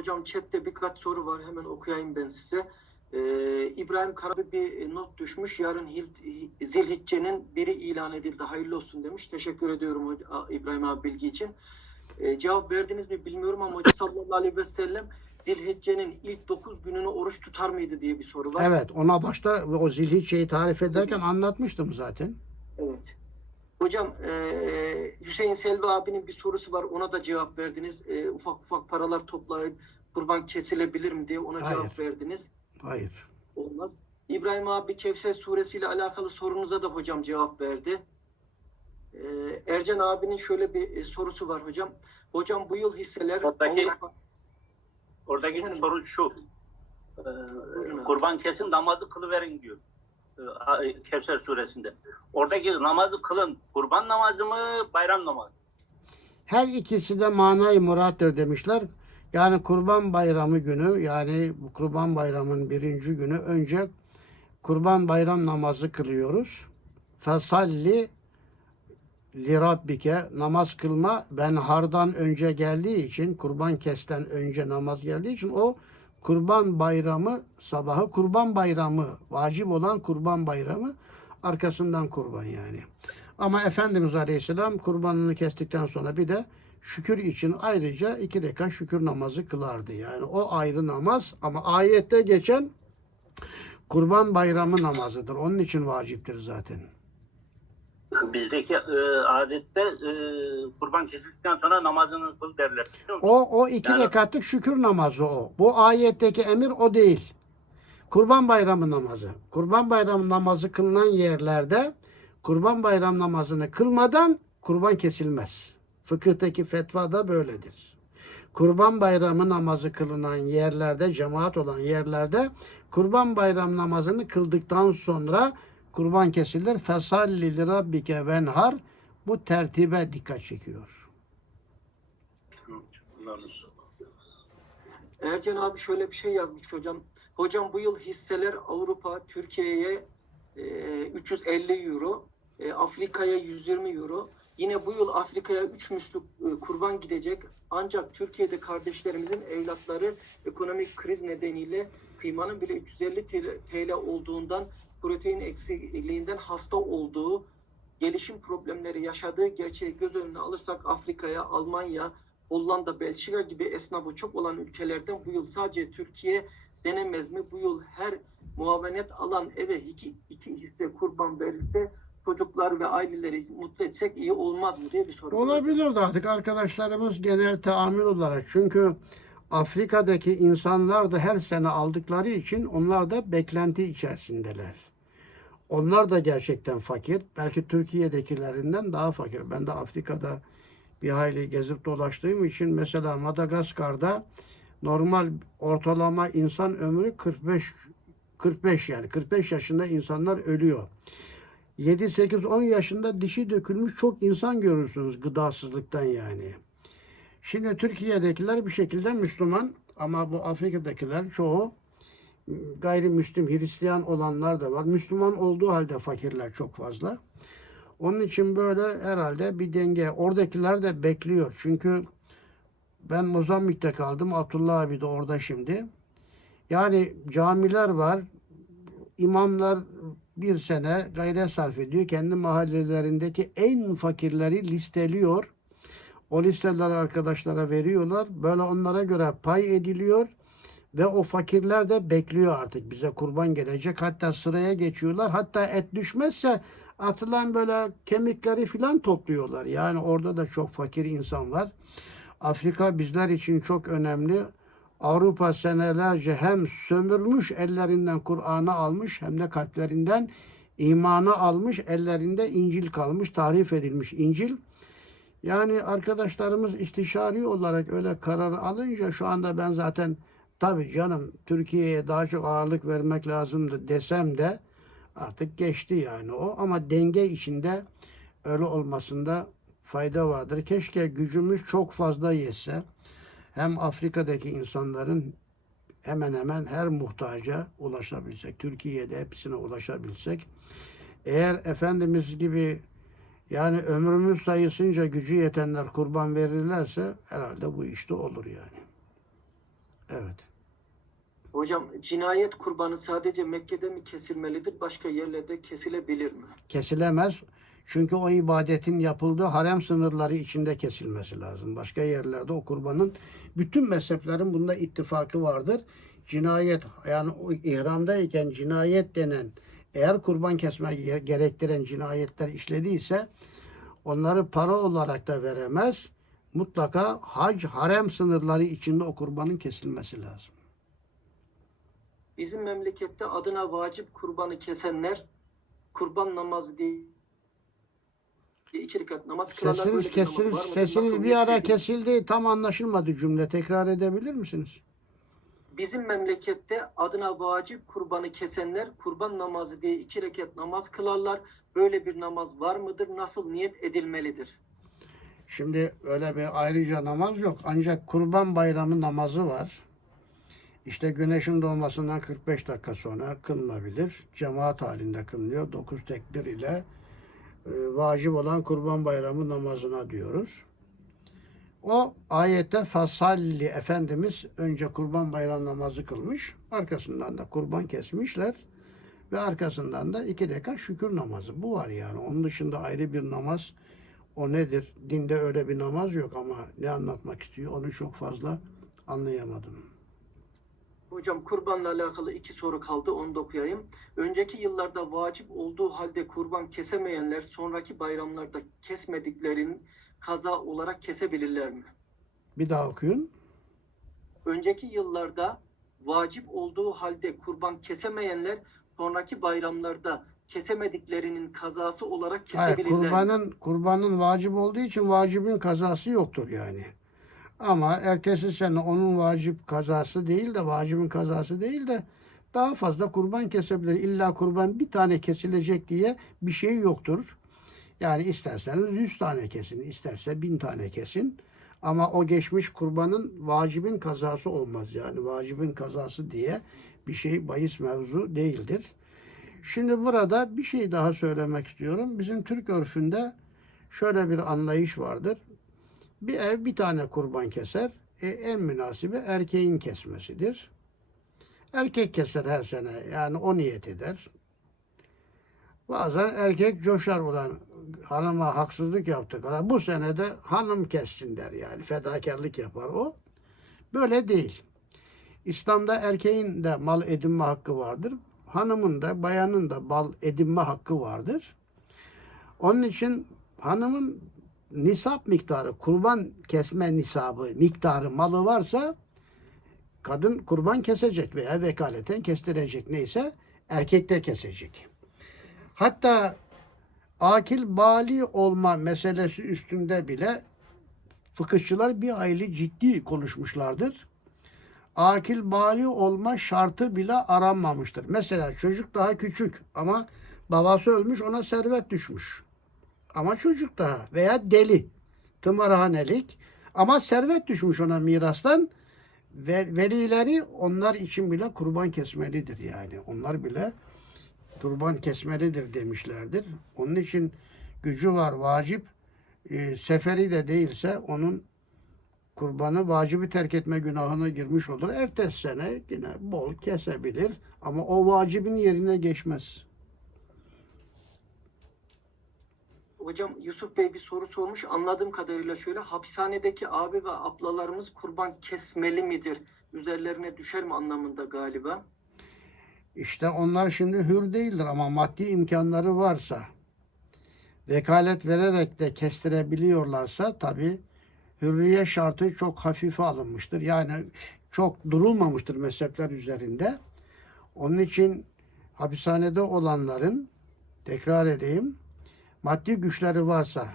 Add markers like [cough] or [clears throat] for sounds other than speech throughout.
Hocam chatte birkaç soru var. Hemen okuyayım ben size. Ee, İbrahim Karabi bir not düşmüş. Yarın Hil- Zilhicce'nin biri ilan edildi. Hayırlı olsun demiş. Teşekkür ediyorum İbrahim abi bilgi için. Ee, cevap verdiniz mi bilmiyorum ama Hoca sallallahu aleyhi ve sellem Zilhicce'nin ilk 9 gününü oruç tutar mıydı diye bir soru var. Evet ona başta o zilhicceyi tarif ederken anlatmıştım zaten. Evet. Hocam eee, Hüseyin Selvi abinin bir sorusu var. Ona da cevap verdiniz. Eee, ufak ufak paralar toplayıp kurban kesilebilir mi diye ona Hayır. cevap verdiniz. Hayır. Olmaz. İbrahim abi Kevser suresiyle alakalı sorunuza da hocam cevap verdi. Eee, Ercan abinin şöyle bir e, sorusu var hocam. Hocam bu yıl hisseler Oradaki- Avrupa- Oradaki Efendim? sorun şu. Abi. kurban kesin namazı kılıverin diyor. Kevser suresinde. Oradaki namazı kılın. Kurban namazı mı, bayram namazı? Her ikisi de manayı murattır demişler. Yani kurban bayramı günü yani kurban bayramın birinci günü önce kurban bayram namazı kılıyoruz. Fesalli li rabbike namaz kılma ben hardan önce geldiği için kurban kesten önce namaz geldiği için o kurban bayramı sabahı kurban bayramı vacip olan kurban bayramı arkasından kurban yani. Ama Efendimiz Aleyhisselam kurbanını kestikten sonra bir de şükür için ayrıca iki rekat şükür namazı kılardı. Yani o ayrı namaz ama ayette geçen kurban bayramı namazıdır. Onun için vaciptir zaten. Bizdeki e, adette e, kurban kesildikten sonra namazını kıl derler. O o iki Yani- rekatlık şükür namazı o. Bu ayetteki emir o değil. Kurban bayramı namazı. Kurban bayramı namazı kılınan yerlerde kurban bayram namazını kılmadan kurban kesilmez. Fıkıhtaki fetva da böyledir. Kurban bayramı namazı kılınan yerlerde, cemaat olan yerlerde kurban bayram namazını kıldıktan sonra kurban kesilir. Fesalli li rabbike venhar bu tertibe dikkat çekiyor. Ercan abi şöyle bir şey yazmış hocam. Hocam bu yıl hisseler Avrupa Türkiye'ye e, 350 euro, e, Afrika'ya 120 euro. Yine bu yıl Afrika'ya 3 müslük e, kurban gidecek. Ancak Türkiye'de kardeşlerimizin evlatları ekonomik kriz nedeniyle kıymanın bile 350 TL, TL olduğundan protein eksikliğinden hasta olduğu gelişim problemleri yaşadığı gerçeği göz önüne alırsak Afrika'ya, Almanya, Hollanda, Belçika gibi esnafı çok olan ülkelerden bu yıl sadece Türkiye denemez mi? Bu yıl her muavenet alan eve iki, iki hisse kurban verilse çocuklar ve aileleri mutlu etsek iyi olmaz mı diye bir soru. var. Olabilirdi artık arkadaşlarımız genel tahammül olarak. Çünkü Afrika'daki insanlar da her sene aldıkları için onlar da beklenti içerisindeler. Onlar da gerçekten fakir. Belki Türkiye'dekilerinden daha fakir. Ben de Afrika'da bir hayli gezip dolaştığım için mesela Madagaskar'da normal ortalama insan ömrü 45 45 yani 45 yaşında insanlar ölüyor. 7 8 10 yaşında dişi dökülmüş çok insan görürsünüz gıdasızlıktan yani. Şimdi Türkiye'dekiler bir şekilde Müslüman ama bu Afrika'dakiler çoğu gayrimüslim Hristiyan olanlar da var. Müslüman olduğu halde fakirler çok fazla. Onun için böyle herhalde bir denge. Oradakiler de bekliyor. Çünkü ben Mozambik'te kaldım. Abdullah abi de orada şimdi. Yani camiler var. İmamlar bir sene gayret sarf ediyor. Kendi mahallelerindeki en fakirleri listeliyor. O listeleri arkadaşlara veriyorlar. Böyle onlara göre pay ediliyor. Ve o fakirler de bekliyor artık bize kurban gelecek. Hatta sıraya geçiyorlar. Hatta et düşmezse atılan böyle kemikleri filan topluyorlar. Yani orada da çok fakir insan var. Afrika bizler için çok önemli. Avrupa senelerce hem sömürmüş ellerinden Kur'an'ı almış hem de kalplerinden imanı almış ellerinde İncil kalmış tarif edilmiş İncil. Yani arkadaşlarımız istişari olarak öyle karar alınca şu anda ben zaten tabii canım Türkiye'ye daha çok ağırlık vermek lazımdı desem de artık geçti yani o ama denge içinde öyle olmasında fayda vardır. Keşke gücümüz çok fazla yetse hem Afrika'daki insanların hemen hemen her muhtaca ulaşabilsek, Türkiye'de hepsine ulaşabilsek. Eğer Efendimiz gibi yani ömrümüz sayısınca gücü yetenler kurban verirlerse herhalde bu işte olur yani. Evet. Hocam cinayet kurbanı sadece Mekke'de mi kesilmelidir? Başka yerlerde kesilebilir mi? Kesilemez. Çünkü o ibadetin yapıldığı harem sınırları içinde kesilmesi lazım. Başka yerlerde o kurbanın bütün mezheplerin bunda ittifakı vardır. Cinayet yani o ihramdayken cinayet denen eğer kurban kesme ge- gerektiren cinayetler işlediyse onları para olarak da veremez. Mutlaka hac harem sınırları içinde o kurbanın kesilmesi lazım. Bizim memlekette adına vacip kurbanı kesenler kurban namazı diye iki rekat namaz kılarlar. Sesiniz Böyle bir namaz kesiniz, var mıdır? sesiniz bir ara kesildi. Tam anlaşılmadı cümle. Tekrar edebilir misiniz? Bizim memlekette adına vacip kurbanı kesenler kurban namazı diye iki rekat namaz kılarlar. Böyle bir namaz var mıdır? Nasıl niyet edilmelidir? Şimdi öyle bir ayrıca namaz yok. Ancak kurban bayramı namazı var. İşte güneşin doğmasından 45 dakika sonra kılınabilir. Cemaat halinde kılınıyor. 9 tekbir ile e, vacip olan kurban bayramı namazına diyoruz. O ayette fasalli Efendimiz önce kurban bayram namazı kılmış. Arkasından da kurban kesmişler. Ve arkasından da iki rekat şükür namazı. Bu var yani. Onun dışında ayrı bir namaz o nedir? Dinde öyle bir namaz yok ama ne anlatmak istiyor onu çok fazla anlayamadım. Hocam kurbanla alakalı iki soru kaldı. Onu da okuyayım. Önceki yıllarda vacip olduğu halde kurban kesemeyenler sonraki bayramlarda kesmediklerinin kaza olarak kesebilirler mi? Bir daha okuyun. Önceki yıllarda vacip olduğu halde kurban kesemeyenler sonraki bayramlarda kesemediklerinin kazası olarak Hayır, kesebilirler mi? kurbanın kurbanın vacip olduğu için vacibin kazası yoktur yani. Ama ertesi sene onun vacip kazası değil de vacibin kazası değil de daha fazla kurban kesebilir. İlla kurban bir tane kesilecek diye bir şey yoktur. Yani isterseniz 100 tane kesin, isterse 1000 tane kesin. Ama o geçmiş kurbanın vacibin kazası olmaz. Yani vacibin kazası diye bir şey bahis mevzu değildir. Şimdi burada bir şey daha söylemek istiyorum. Bizim Türk örfünde şöyle bir anlayış vardır. Bir ev bir tane kurban keser. E, en münasibi erkeğin kesmesidir. Erkek keser her sene. Yani o niyet eder. Bazen erkek coşar ulan hanıma haksızlık yaptık. Ulan Bu sene de hanım kessin der yani. Fedakarlık yapar o. Böyle değil. İslam'da erkeğin de mal edinme hakkı vardır. Hanımın da bayanın da bal edinme hakkı vardır. Onun için hanımın nisap miktarı, kurban kesme nisabı miktarı malı varsa kadın kurban kesecek veya vekaleten kestirecek neyse erkek de kesecek. Hatta akil bali olma meselesi üstünde bile fıkıhçılar bir hayli ciddi konuşmuşlardır. Akil bali olma şartı bile aranmamıştır. Mesela çocuk daha küçük ama babası ölmüş ona servet düşmüş. Ama çocuk daha veya deli, tımarhanelik ama servet düşmüş ona mirastan ve velileri onlar için bile kurban kesmelidir yani. Onlar bile kurban kesmelidir demişlerdir. Onun için gücü var vacip. E, seferi de değilse onun kurbanı vacibi terk etme günahına girmiş olur. Ertesi sene yine bol kesebilir ama o vacibin yerine geçmez. Hocam Yusuf Bey bir soru sormuş. Anladığım kadarıyla şöyle hapishanedeki abi ve ablalarımız kurban kesmeli midir? Üzerlerine düşer mi anlamında galiba? İşte onlar şimdi hür değildir ama maddi imkanları varsa vekalet vererek de kestirebiliyorlarsa tabi hürriye şartı çok hafife alınmıştır. Yani çok durulmamıştır mezhepler üzerinde. Onun için hapishanede olanların tekrar edeyim maddi güçleri varsa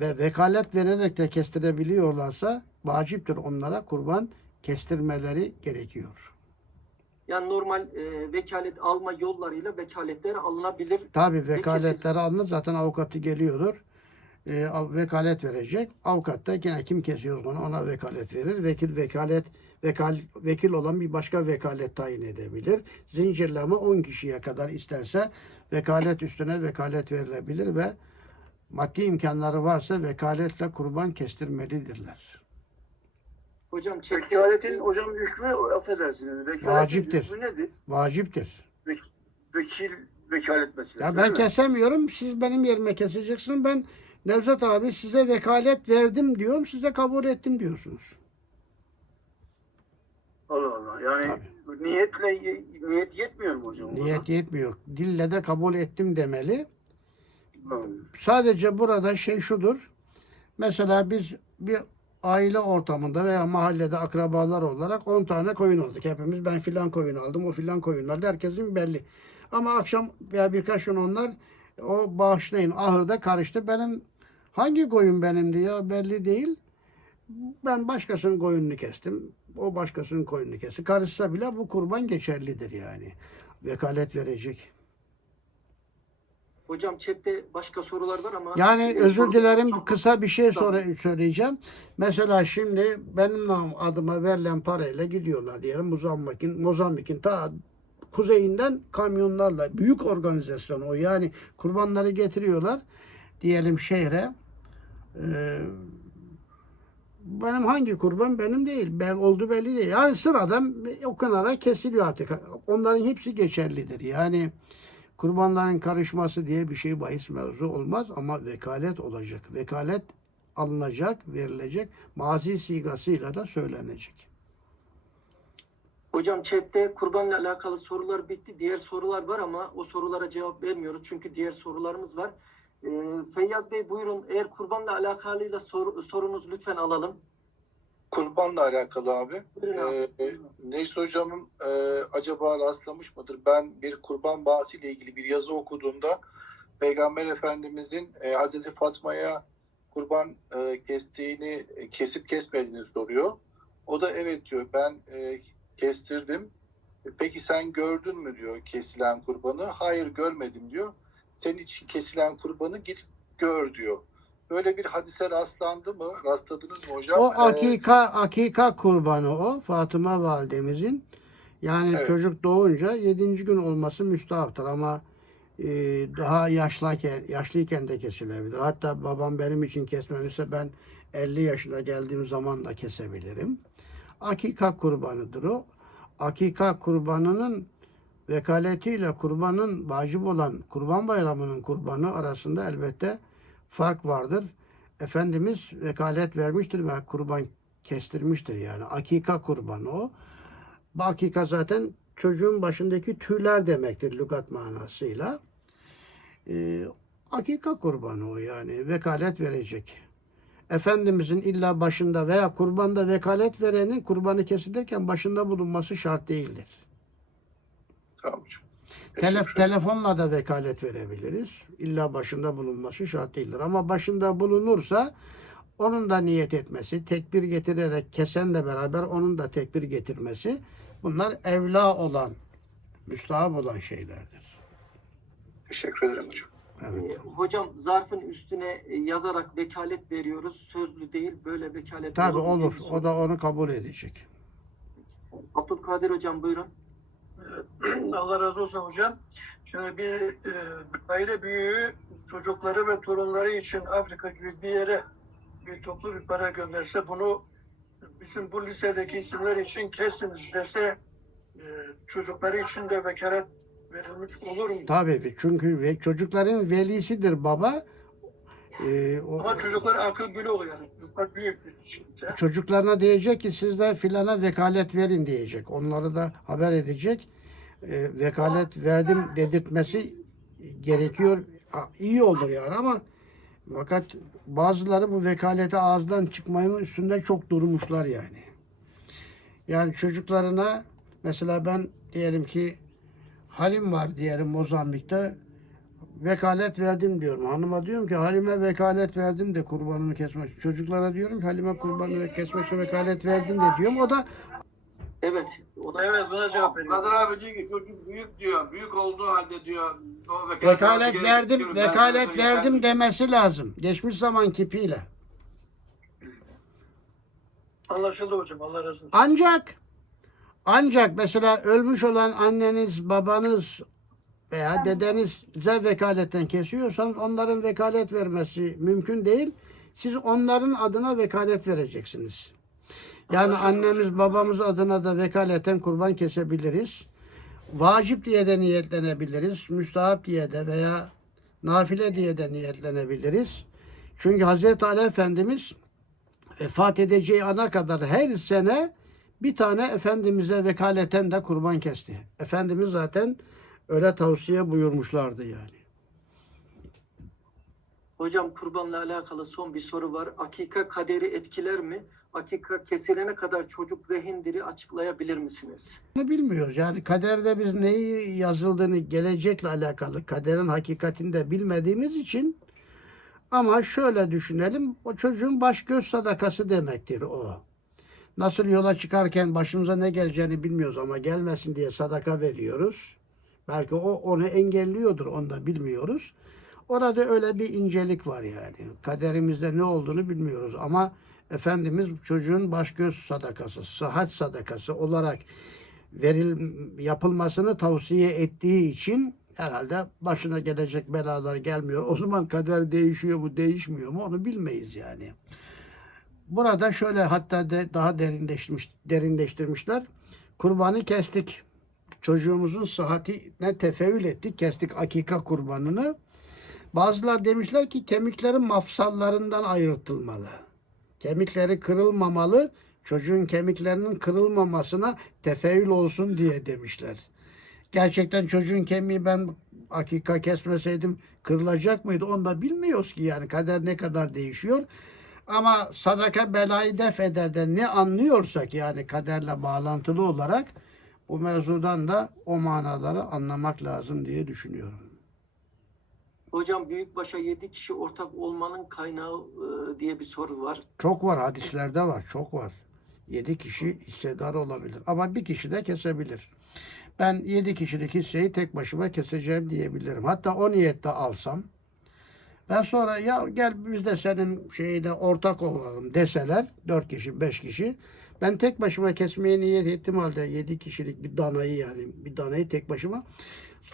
ve vekalet vererek de kestirebiliyorlarsa vaciptir onlara kurban kestirmeleri gerekiyor. Yani normal e, vekalet alma yollarıyla vekaletler alınabilir. Tabi vekaletleri alınır zaten avukatı geliyordur. E, vekalet verecek. Avukat da gene kim kesiyor onu ona vekalet verir. Vekil vekalet vekal, vekil olan bir başka vekalet tayin edebilir. Zincirleme 10 kişiye kadar isterse vekalet üstüne vekalet verilebilir ve maddi imkanları varsa vekaletle kurban kestirmelidirler. Hocam Vekaletin hocam hükmü affedersiniz. Vekaletin Vaciptir. hükmü nedir? Vaciptir. Vekil vekalet meselesi. Ya ben değil mi? kesemiyorum. Siz benim yerime keseceksiniz. Ben Nevzat abi size vekalet verdim diyorum. Siz de kabul ettim diyorsunuz. Allah Allah. Yani niyetle niyet yetmiyor mu hocam? Niyet yetmiyor. Dille de kabul ettim demeli. Tamam. Sadece burada şey şudur. Mesela biz bir aile ortamında veya mahallede akrabalar olarak 10 tane koyun aldık. Hepimiz ben filan koyun aldım, o filan koyun aldı. Herkesin belli. Ama akşam veya birkaç gün onlar o bağışlayın ahırda karıştı. Benim hangi koyun benimdi ya belli değil. Ben başkasının koyununu kestim. O başkasının koyununu kesti. Karışsa bile bu kurban geçerlidir yani. Vekalet verecek. hocam chatte başka sorular var ama Yani özür dilerim çok- kısa bir şey sonra söyleyeceğim. Mesela şimdi benim adıma verilen parayla gidiyorlar diyelim Mozambik'in Mozambik'in ta kuzeyinden kamyonlarla büyük organizasyon o yani kurbanları getiriyorlar diyelim şehre. Ee, benim hangi kurban benim değil. Ben oldu belli değil. Yani sıradan o kenara kesiliyor artık. Onların hepsi geçerlidir. Yani kurbanların karışması diye bir şey bahis mevzu olmaz ama vekalet olacak. Vekalet alınacak, verilecek. Mazi sigasıyla da söylenecek. Hocam chatte kurbanla alakalı sorular bitti. Diğer sorular var ama o sorulara cevap vermiyoruz. Çünkü diğer sorularımız var. Ee, Feyyaz Bey buyurun. Eğer kurbanla alakalıyla sor- sorunuz lütfen alalım. Kurbanla alakalı abi. Ee, Necdet Hocam'ın e, acaba rastlamış mıdır? Ben bir kurban bağısı ile ilgili bir yazı okuduğumda Peygamber Efendimizin e, Hazreti Fatma'ya kurban e, kestiğini, e, kesip kesmediğini soruyor. O da evet diyor ben e, kestirdim. E, Peki sen gördün mü diyor kesilen kurbanı? Hayır görmedim diyor. Senin için kesilen kurbanı git gör diyor. Böyle bir hadise rastlandı mı? Rastladınız mı hocam? O Ee, akika akika kurbanı o Fatıma validemizin. Yani Evet. çocuk doğunca yedinci gün olması müstahaptır ama e, daha yaşlıyken, yaşlıyken de kesilebilir. Hatta babam benim için kesmemişse ben 50 yaşına geldiğim zaman da kesebilirim. Akika kurbanıdır o. Akika kurbanının vekaletiyle kurbanın vacip olan kurban bayramının kurbanı arasında elbette fark vardır. Efendimiz vekalet vermiştir ve kurban kestirmiştir yani. Akika kurbanı o. Bu akika zaten çocuğun başındaki tüyler demektir lügat manasıyla. Ee, akika kurbanı o yani. Vekalet verecek. Efendimizin illa başında veya kurbanda vekalet verenin kurbanı kesilirken başında bulunması şart değildir. Tamam hocam. Telef, telefonla da vekalet verebiliriz. İlla başında bulunması şart değildir. Ama başında bulunursa onun da niyet etmesi, tekbir getirerek kesenle beraber onun da tekbir getirmesi bunlar evla olan, müstahap olan şeylerdir. Teşekkür ederim hocam. Evet. Ee, hocam zarfın üstüne e, yazarak vekalet veriyoruz. Sözlü değil böyle vekalet Tabi olur olur. O da onu kabul edecek. Abdülkadir hocam buyurun. [clears throat] Allah razı olsun hocam. Şimdi bir e, aile büyüğü çocukları ve torunları için Afrika gibi bir yere bir toplu bir para gönderse bunu bizim bu lisedeki isimler için kesiniz dese e, çocukları için de vekalet verilmiş olur mu? Tabii çünkü çocukların velisidir baba. Ee, o, Ama çocuklar akıl gülü oluyor yani. Çocuklar büyük bir şey. çocuklarına diyecek ki siz de filana vekalet verin diyecek. Onları da haber edecek. Ee, vekalet verdim dedirtmesi gerekiyor. İyi olur yani ama fakat bazıları bu vekalete ağızdan çıkmanın üstünde çok durmuşlar yani. Yani çocuklarına mesela ben diyelim ki Halim var diyelim Mozambik'te vekalet verdim diyorum. Hanıma diyorum ki Halime vekalet verdim de kurbanını kesmek. Çocuklara diyorum ki Halime kurbanını kesmek için vekalet verdim de diyorum. O da Evet. O da Evet buna cevap veriyor. Kadir abi diyor ki çocuk büyük diyor. Büyük olduğu halde diyor. O vekalet vermesi verdim. Ben vekalet sana verdim demesi lazım. Geçmiş zaman kipiyle. Anlaşıldı hocam. Allah razı olsun. Ancak ancak mesela ölmüş olan anneniz, babanız veya dedenize vekaletten kesiyorsanız onların vekalet vermesi mümkün değil. Siz onların adına vekalet vereceksiniz. Yani annemiz babamız adına da vekaleten kurban kesebiliriz. Vacip diye de niyetlenebiliriz. Müstahap diye de veya nafile diye de niyetlenebiliriz. Çünkü Hazreti Ali Efendimiz vefat edeceği ana kadar her sene bir tane Efendimiz'e vekaleten de kurban kesti. Efendimiz zaten öyle tavsiye buyurmuşlardı yani. Hocam kurbanla alakalı son bir soru var. Akika kaderi etkiler mi? Akika kesilene kadar çocuk rehindir'i açıklayabilir misiniz? Bunu bilmiyoruz. Yani kaderde biz neyi yazıldığını gelecekle alakalı kaderin hakikatini de bilmediğimiz için ama şöyle düşünelim. O çocuğun baş göz sadakası demektir o. Nasıl yola çıkarken başımıza ne geleceğini bilmiyoruz ama gelmesin diye sadaka veriyoruz. Belki o onu engelliyordur onu da bilmiyoruz. Orada öyle bir incelik var yani. Kaderimizde ne olduğunu bilmiyoruz ama Efendimiz çocuğun baş göz sadakası, sıhhat sadakası olarak veril yapılmasını tavsiye ettiği için herhalde başına gelecek belalar gelmiyor. O zaman kader değişiyor mu, değişmiyor mu onu bilmeyiz yani. Burada şöyle hatta de daha derinleşmiş, derinleştirmişler. Kurbanı kestik. Çocuğumuzun sıhhatine tefeül ettik. Kestik akika kurbanını. Bazılar demişler ki kemiklerin mafsallarından ayrıtılmalı. Kemikleri kırılmamalı. Çocuğun kemiklerinin kırılmamasına tefeül olsun diye demişler. Gerçekten çocuğun kemiği ben akika kesmeseydim kırılacak mıydı? Onu da bilmiyoruz ki yani kader ne kadar değişiyor. Ama sadaka belayı def eder de ne anlıyorsak yani kaderle bağlantılı olarak bu mevzudan da o manaları anlamak lazım diye düşünüyorum. Hocam büyükbaşa 7 kişi ortak olmanın kaynağı e, diye bir soru var. Çok var hadislerde var çok var. Yedi kişi hissedar olabilir ama bir kişi de kesebilir. Ben yedi kişilik hisseyi tek başıma keseceğim diyebilirim. Hatta o niyette alsam ben sonra ya gel biz de senin şeyine ortak olalım deseler dört kişi beş kişi ben tek başıma kesmeye niyet ettim halde yedi kişilik bir danayı yani bir danayı tek başıma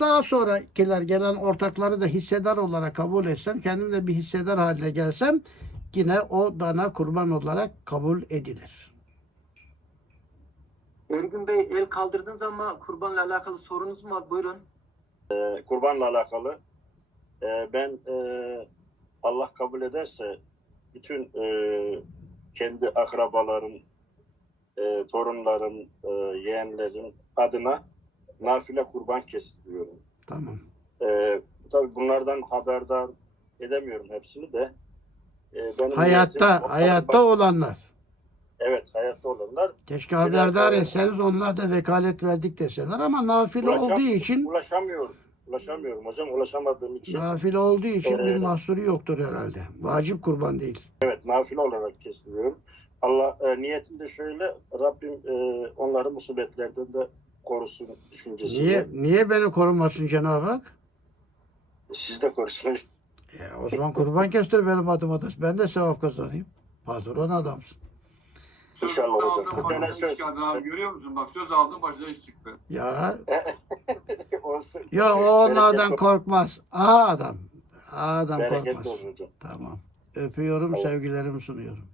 daha sonrakiler gelen ortakları da hissedar olarak kabul etsem kendim de bir hissedar haline gelsem yine o dana kurban olarak kabul edilir. Ergün Bey el kaldırdınız ama kurbanla alakalı sorunuz mu var? Buyurun. kurbanla alakalı e, ben e, Allah kabul ederse bütün e, kendi akrabalarım, e, torunlarım, e, yeğenlerim adına nafile kurban kestiriyorum. Tamam. E, tabii bunlardan haberdar edemiyorum hepsini de. E, benim Hayatta, niyetim hayatta baş- olanlar. Evet, hayatta olanlar. Keşke haberdar etseniz onlar da vekalet verdik deseler ama nafile Ulaşam- olduğu için Ulaşamıyorum. Ulaşamıyorum hocam. Ulaşamadığım için. nafile olduğu için bir Ee, mahsuru yoktur herhalde. Vacip kurban değil. Evet nafile olarak kestiriyorum. Allah e, niyetim de şöyle Rabbim e, onları musibetlerden de korusun düşüncesiyle. Niye niye beni korumasın Cenab-ı Hak? Siz de korusun. E, o zaman kurban kestir benim adıma da. Ben de sevap kazanayım. Patron adamsın. İnşallah Sözünü hocam. başına söz. iş abi görüyor musun? Bak söz aldın başına iş çıktı. Ya [laughs] Olsun. ya o onlardan Bereket olsun. korkmaz. Aha adam. Aha adam Bereket korkmaz. olsun hocam. Tamam. Öpüyorum, Tamam. sevgilerimi sunuyorum.